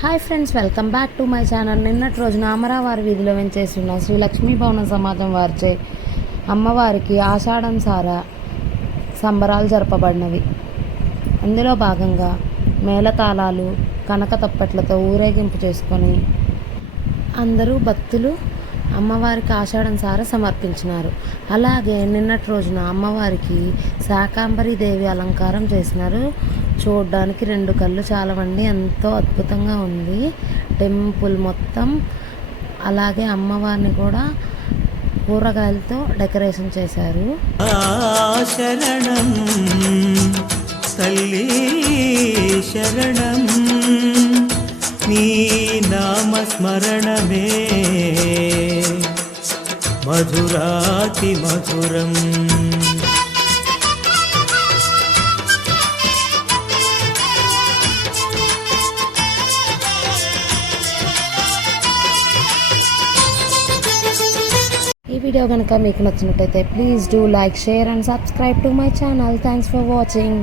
Hi friends, welcome back to my channel. నిన్నటి రోజున అమరావారి వీధిలో వెంచేస్తున్న శ్రీ లక్ష్మీ భవన సమాజం వారిచే అమ్మవారికి ఆషాఢం సార సంబరాలు జరపబడినవి. అందులో భాగంగా మేళతాళాలు, కనక తప్పట్లతో ఊరేగింపు చేసుకొని అందరూ భక్తులు అమ్మవారికి ఆషాఢం సార సమర్పించినారు. అలాగే నిన్నటి రోజున అమ్మవారికి శాకాంబరి దేవి అలంకారం చేసినారు. చూడడానికి 2 కళ్ళు చాలవండి, ఎంతో అద్భుతంగా ఉంది టెంపుల్ మొత్తం. అలాగే అమ్మవారిని కూడా కూరగాయలతో డెకరేషన్ చేశారు. శరణం తల్లి శరణం, నీ నామస్మరణమే మధురాతి మధురం. ఈ వీడియో కనుక మీకు నచ్చినట్టయితే please do like, share and subscribe to my channel. Thanks for watching.